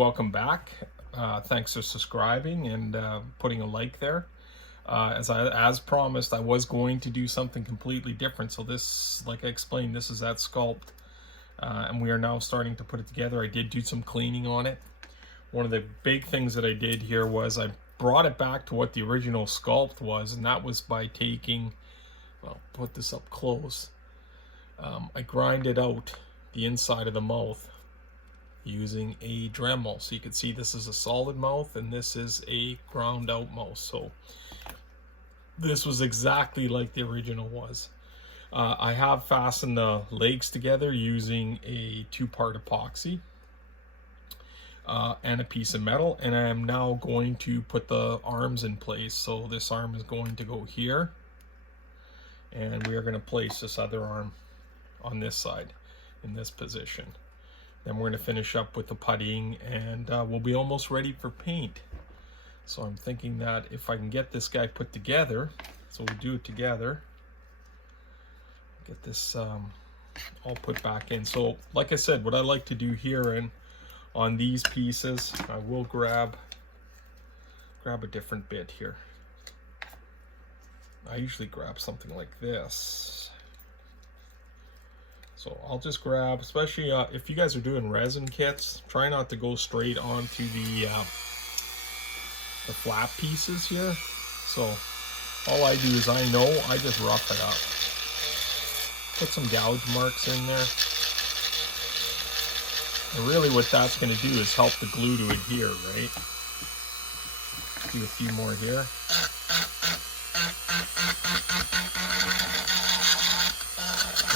welcome back. Thanks for subscribing and putting a like there. As promised, I was going to do something completely different. So this, like I explained, this is that sculpt, and we are now starting to put it together. I did do some cleaning on it. One of the big things that I did here was I brought it back to what the original sculpt was, and that was by taking, well, put this up close. I grinded out the inside of the mouth using a Dremel. So you can see this is a solid mouth and this is a ground out mouth. So this was exactly like the original was. I have fastened the legs together using a 2-part epoxy and a piece of metal, and I am now going to put the arms in place. So this arm is going to go here, and we are going to place this other arm on this side in this position. Then we're going to finish up with the puttying, and we'll be almost ready for paint. So I'm thinking that if I can get this guy put together, so we'll do it together, get this all put back in. So like I said, what I like to do here and on these pieces, I will grab a different bit here. I usually grab something like this. So I'll just grab, especially if you guys are doing resin kits, try not to go straight onto the flat pieces here. So all I do is I just rough it up. Put some gouge marks in there. And really what that's going to do is help the glue to adhere, right? Do a few more here.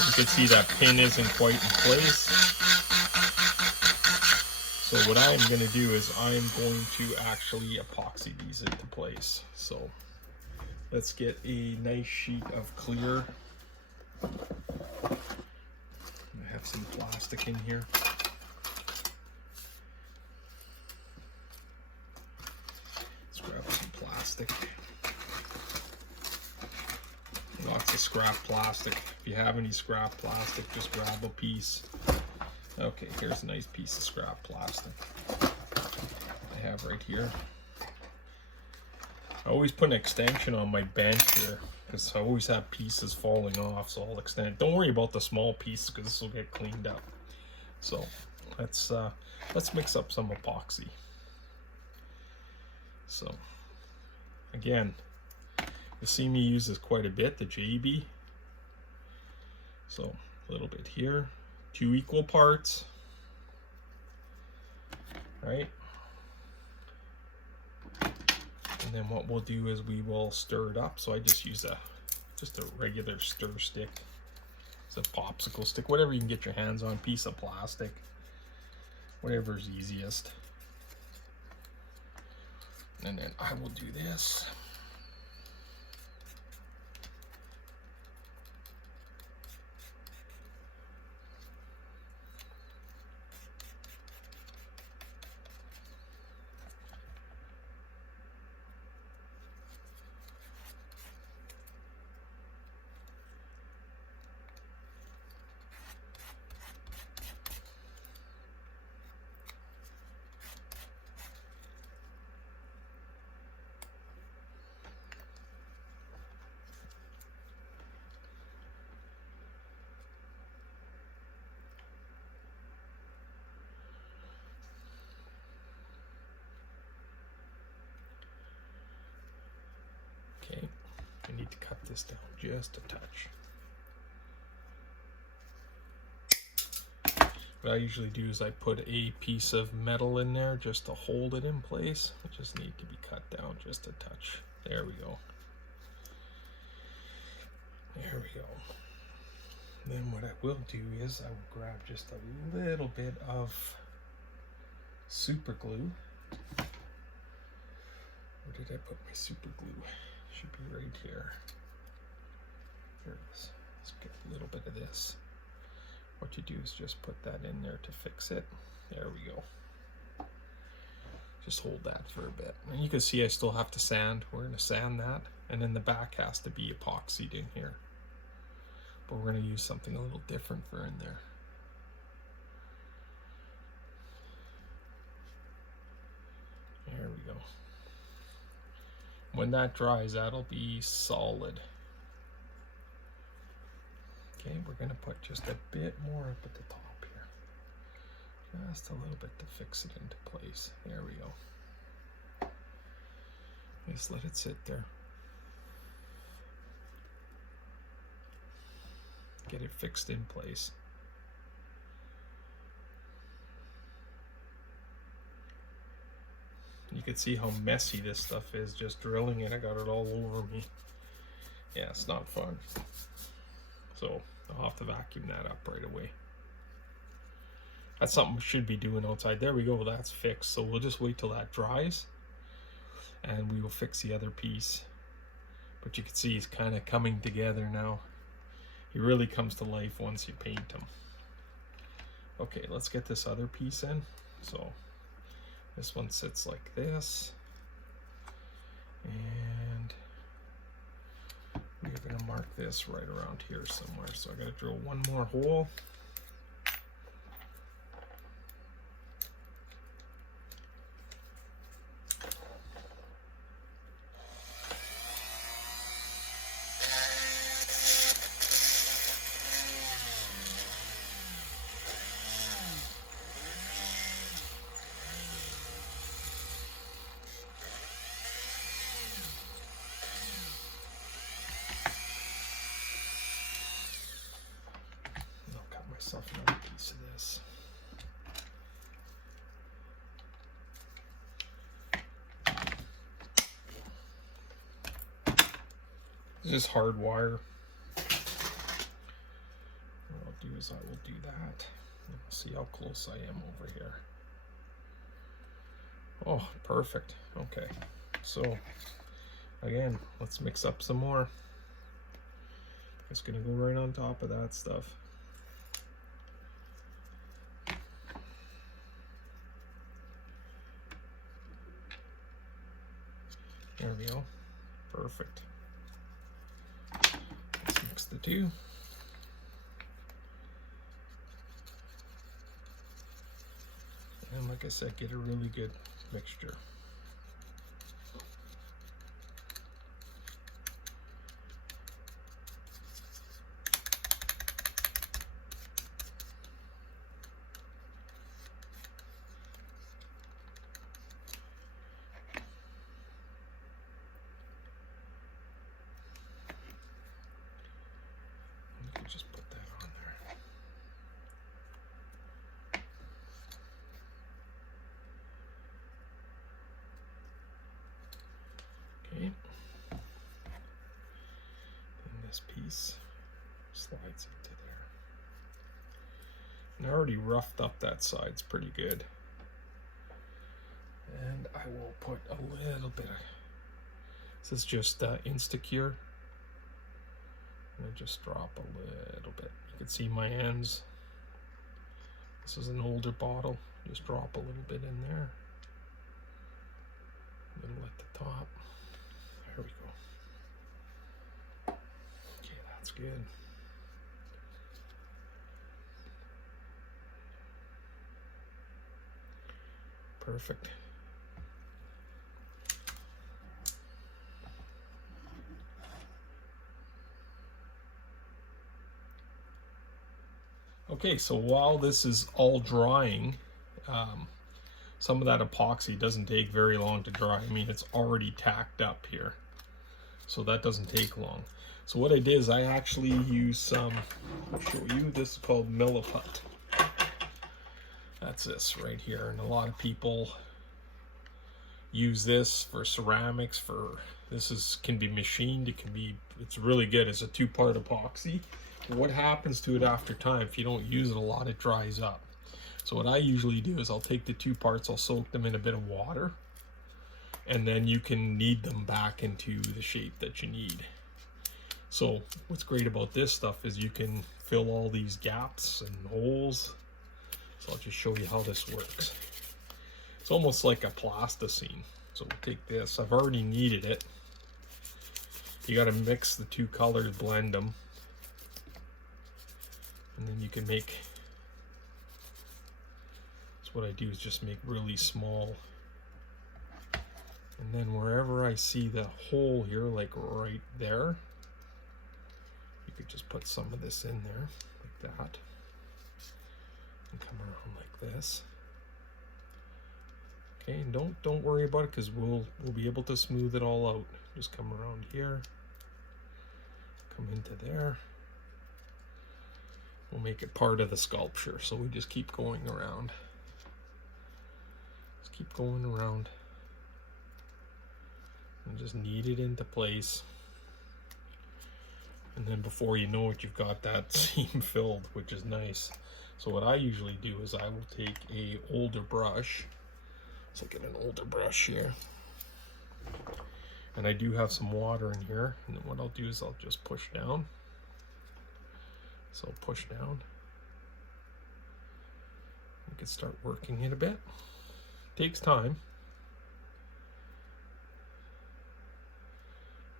You can see that pin isn't quite in place. So what I'm going to do is I'm going to actually epoxy these into place. So let's get a nice sheet of clear. I have some plastic in here. Let's grab some plastic. Lots of scrap plastic. If you have any scrap plastic, just grab a piece. Okay, here's a nice piece of scrap plastic I have right here. I always put an extension on my bench here because I always have pieces falling off, so I'll extend it. Don't worry about the small pieces because this will get cleaned up. So let's mix up some epoxy. So again, you see me use this quite a bit, the JB. So a little bit here, 2 equal parts, right? And then what we'll do is we will stir it up. So I just use just a regular stir stick. It's a popsicle stick, whatever you can get your hands on, piece of plastic, whatever's easiest. And then I will do this. Okay, I need to cut this down just a touch. What I usually do is I put a piece of metal in there just to hold it in place. It just needs to be cut down just a touch. There we go. There we go. Then what I will do is I will grab just a little bit of super glue. Where did I put my super glue? Should be right here. Here it is. Let's get a little bit of this. What you do is just put that in there to fix it. There we go. Just hold that for a bit. And you can see I still have to sand. We're going to sand that. And then the back has to be epoxied in here. But we're going to use something a little different for in there. go. When that dries, that'll be solid. Okay, we're going to put just a bit more up at the top here. Just a little bit to fix it into place. There we go. Just let it sit there. Get it fixed in place. You can see how messy this stuff is just drilling it. I got it all over me. Yeah, it's not fun. So I'll have to vacuum that up right away. That's something we should be doing outside. There we go, that's fixed. So we'll just wait till that dries and we will fix the other piece. But you can see he's kind of coming together now. He really comes to life once you paint him. Okay, let's get this other piece in. So this one sits like this. And we're going to mark this right around here somewhere. So I got to drill one more hole. Myself another piece of this. This is hard wire. What I'll do is I will do that. We'll see how close I am over here. Oh, perfect. Okay, so again, let's mix up some more. It's gonna go right on top of that stuff. There we go. Perfect. Let's mix the two. And like I said, get a really good mixture. Just put that on there. Okay. And this piece slides into there. And I already roughed up that side, it's pretty good. And I will put a little bit of, this is just Instacure. And just drop a little bit. You can see my ends. This is an older bottle. Just drop a little bit in there. Middle at the top. There we go. Okay, that's good. Perfect. Okay, so while this is all drying, some of that epoxy doesn't take very long to dry. I mean, it's already tacked up here, so that doesn't take long. So what I did is I actually used some, I'll show you, this is called Milliput. That's this right here, and a lot of people use this for ceramics. Can be machined, it's really good. It's a two-part epoxy. What happens to it after time, if you don't use it a lot, it dries up. So what I usually do is I'll take the two parts, I'll soak them in a bit of water, and then you can knead them back into the shape that you need. So what's great about this stuff is you can fill all these gaps and holes. So I'll just show you how this works. It's almost like a plasticine. So we'll take this, I've already kneaded it. You got to mix the two colors, blend them. And then you can make, so what I do is just make really small And then wherever I see the hole here, like right there, you could just put some of this in there, like that. And come around like this. Okay, and don't worry about it, because we'll be able to smooth it all out. Just come around here, come into there. We'll make it part of the sculpture, so we just keep going around. Just keep going around. And just knead it into place. And then before you know it, you've got that seam filled, which is nice. So what I usually do is I will take a older brush. So get an older brush here. And I do have some water in here. And then what I'll do is I'll just push down. So push down. You can start working it a bit. Takes time.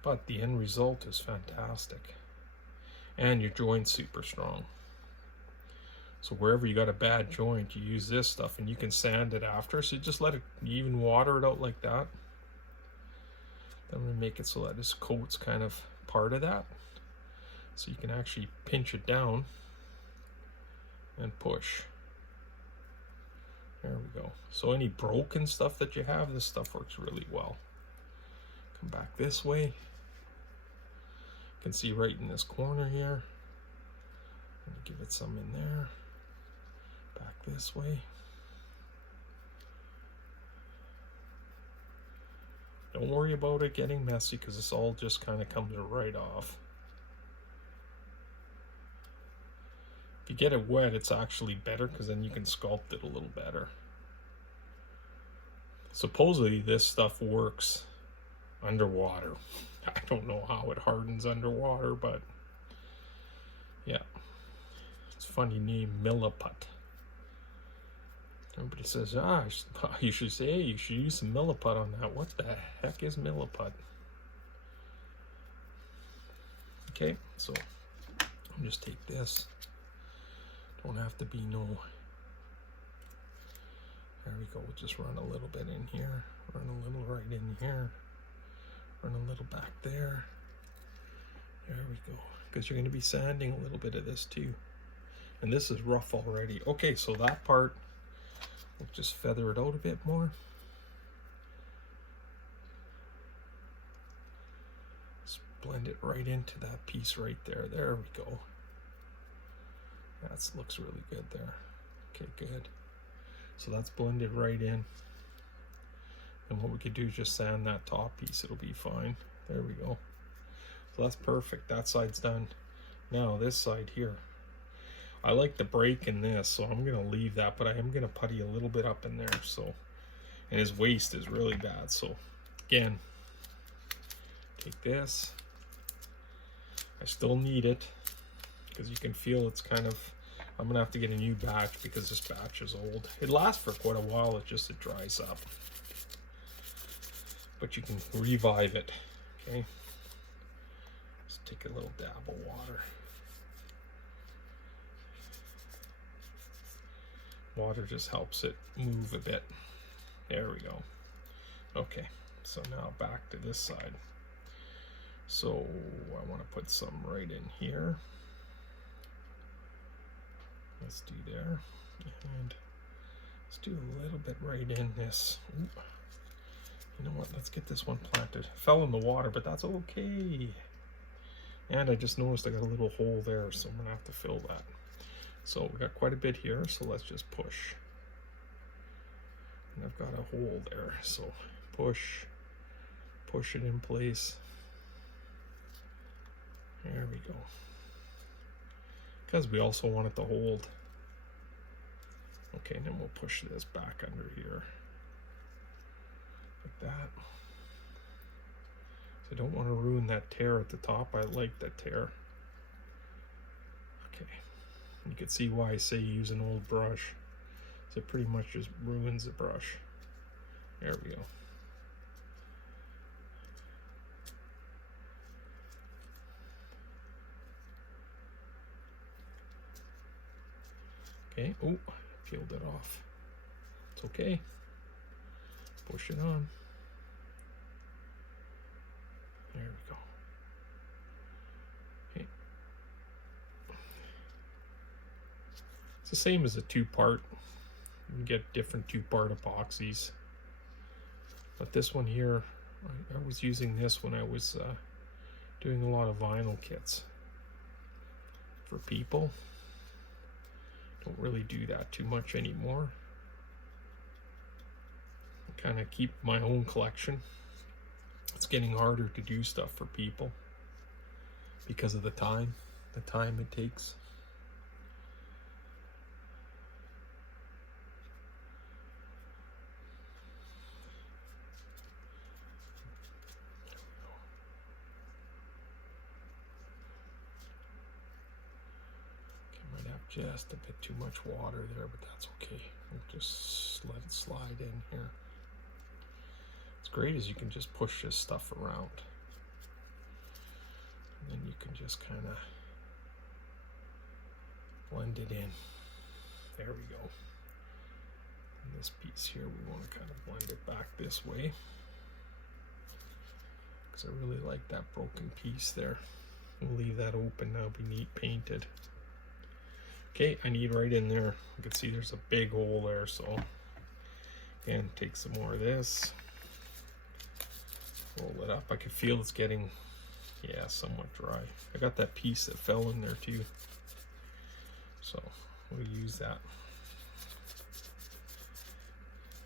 But the end result is fantastic. And your joint's super strong. So wherever you got a bad joint, you use this stuff, and you can sand it after. So you just let it, you even water it out like that. Then we make it so that this coat's kind of part of that. So you can actually pinch it down and push. There we go. So any broken stuff that you have, this stuff works really well. Come back this way. You can see right in this corner here. Give it some in there. Back this way. Don't worry about it getting messy, because this all just kind of comes right off. If you get it wet, it's actually better, because then you can sculpt it a little better. Supposedly this stuff works underwater. I don't know how it hardens underwater, but yeah. It's a funny name, milliput. Everybody says, you should say, hey, you should use some milliput on that. What the heck is milliput? Okay, so I'll just take this. Don't have to be no. There we go. We'll just run a little bit in here. Run a little right in here. Run a little back there. There we go. Because you're going to be sanding a little bit of this too. And this is rough already. Okay, so that part, we'll just feather it out a bit more. Just blend it right into that piece right there. There we go. That looks really good there. Okay, good. So that's blended right in. And what we could do is just sand that top piece. It'll be fine. There we go. So that's perfect. That side's done. Now this side here. I like the break in this, so I'm going to leave that, but I am going to putty a little bit up in there. So, and his waist is really bad. So again, take this. I still need it, because you can feel it's kind of, I'm going to have to get a new batch, because this batch is old. It lasts for quite a while, it dries up. But you can revive it, okay? Just take a little dab of water. Water just helps it move a bit. There we go. Okay, so now back to this side. So I want to put some right in here. Let's do there. And let's do a little bit right in this. Ooh. You know what? Let's get this one planted. Fell in the water, but that's okay. And I just noticed I got a little hole there, so I'm going to have to fill that. So we got quite a bit here, so let's just push. And I've got a hole there, so push it in place. There we go. Because we also want it to hold. Okay, and then we'll push this back under here. Like that. So I don't want to ruin that tear at the top. I like that tear. Okay. You can see why I say use an old brush. So it pretty much just ruins the brush. There we go. Okay, oh, peeled it off. It's okay. Push it on. There we go. Okay, so now back to this side. So I want to put some right in here. Let's do there. And just do a little bit right in this. Ooh, you know what, let's get this one planted. Fell in the water, but that's okay. Push it on. There we go. Okay. It's the same as a two-part. You can get different two-part epoxies. But this one here, I was using this when I was doing a lot of vinyl kits for people. Don't really do that too much anymore. I kind of keep my own collection. It's getting harder to do stuff for people because of the time it takes. Just a bit too much water there, but that's okay. We'll just let it slide in here. What's great is you can just push this stuff around. And then you can just kind of blend it in. There we go. And this piece here, we want to kind of blend it back this way. Because I really like that broken piece there. We'll leave that open now, be neat painted. Okay, I need right in there. You can see there's a big hole there, so again, take some more of this. Roll it up. I can feel it's getting, yeah, somewhat dry. I got that piece that fell in there too, so we'll use that.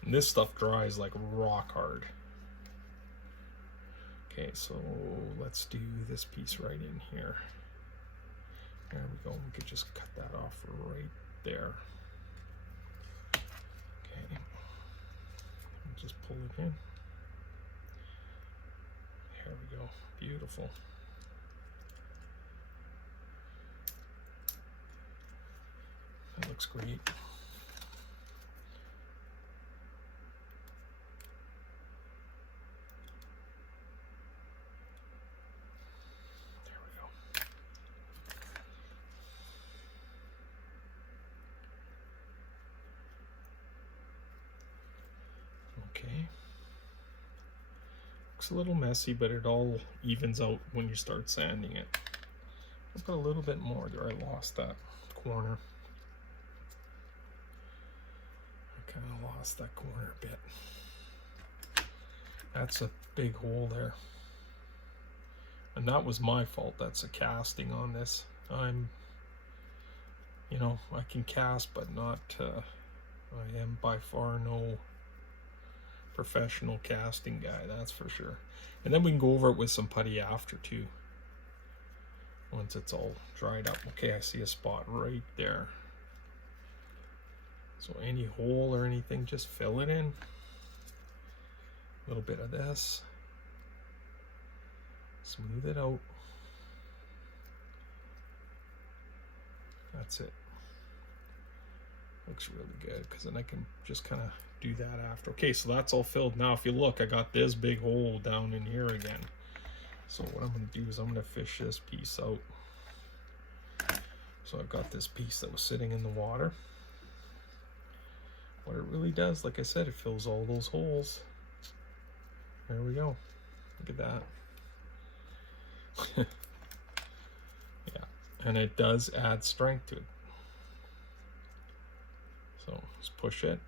And this stuff dries like rock hard. Okay, so let's do this piece right in here. There we go. We could just cut that off right there. Okay. Just pull it in. There we go. Beautiful. That looks great. Okay. Looks a little messy, but it all evens out when you start sanding it. I'll put a little bit more there. I lost that corner. I kind of lost that corner a bit. That's a big hole there. And that was my fault. That's a casting on this. You know, I can cast, but not, I am by far no professional casting guy, that's for sure. And then we can go over it with some putty after too, once it's all dried up. Okay, I see a spot right there. So any hole or anything, just fill it in. A little bit of this. Smooth it out. That's it. Looks really good, because then I can just kind of do that after. Okay, so that's all filled. Now if you look, I got this big hole down in here again. So what I'm going to do is I'm going to fish this piece out. So I've got this piece that was sitting in the water. What it really does, like I said, it fills all those holes. There we go. Look at that. Yeah, and it does add strength to it. So just push it.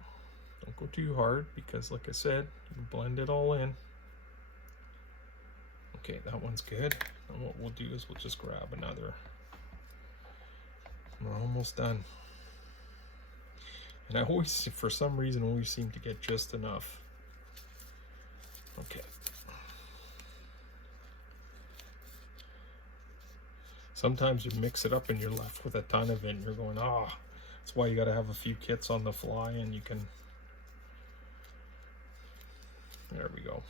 Don't go too hard, because like I said, you blend it all in. Okay, that one's good. And what we'll do is we'll just grab another. We're almost done. And I always, for some reason, always seem to get just enough. Okay. Sometimes you mix it up and you're left with a ton of it and you're going, ah. That's why you got to have a few kits on the fly, and you can. There we go.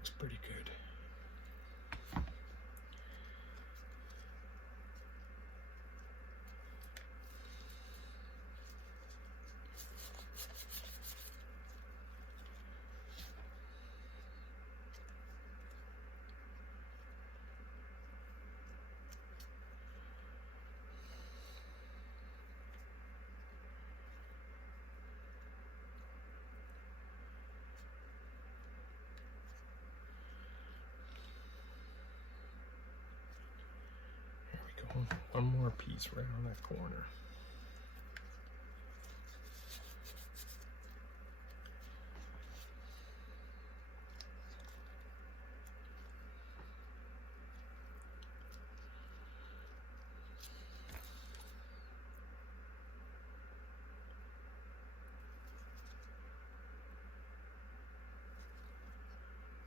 Looks pretty good. One more piece right on that corner.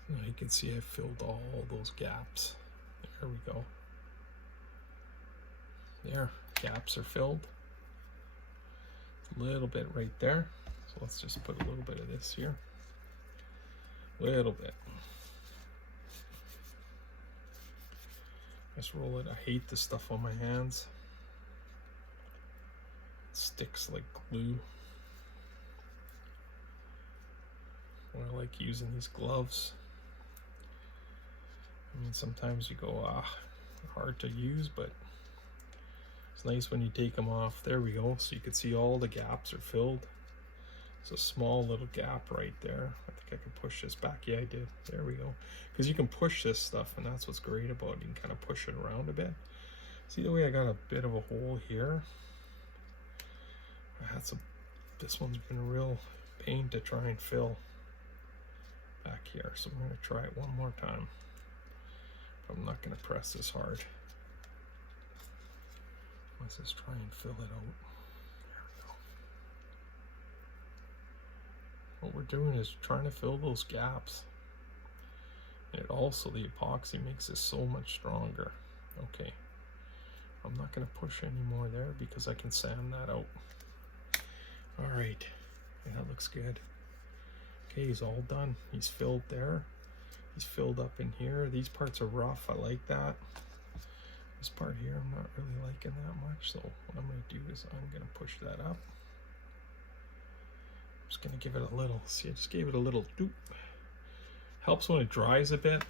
Now you can see I filled all those gaps. There we go. There, gaps are filled. A little bit right there. So let's just put a little bit of this here. Little bit. Just roll it. I hate this stuff on my hands. It sticks like glue. I like using these gloves. I mean, sometimes you go, hard to use, but it's nice when you take them off. There we go. So you can see all the gaps are filled. It's a small little gap right there. I think I can push this back. Yeah, I did. There we go. Because you can push this stuff, and that's what's great about it. You can kind of push it around a bit. See the way I got a bit of a hole here? This one's been a real pain to try and fill back here. So I'm going to try it one more time. I'm not going to press this hard. Let's just try and fill it out. There we go. What we're doing is trying to fill those gaps. And also the epoxy makes this so much stronger. Okay. I'm not going to push any more there because I can sand that out. All right. Yeah, that looks good. Okay, he's all done. He's filled there. He's filled up in here. These parts are rough. I like that. This part here, I'm not really liking that much. So what I'm going to do is I'm going to push that up. I'm just going to give it a little. See, I just gave it a little doop. Helps when it dries a bit.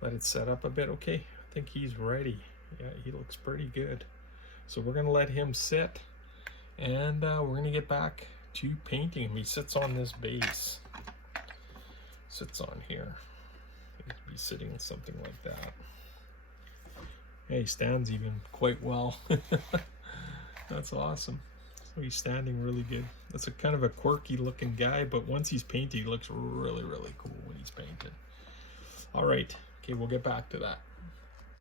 Let it set up a bit. Okay, I think he's ready. Yeah, he looks pretty good. So we're going to let him sit. And we're going to get back to painting him. He sits on this base. Sits on here. He'd be sitting on something like that. Yeah, he stands even quite well. That's awesome. So he's standing really good. That's a kind of a quirky looking guy, but once he's painted, he looks really, really cool when he's painted. All right. Okay, we'll get back to that.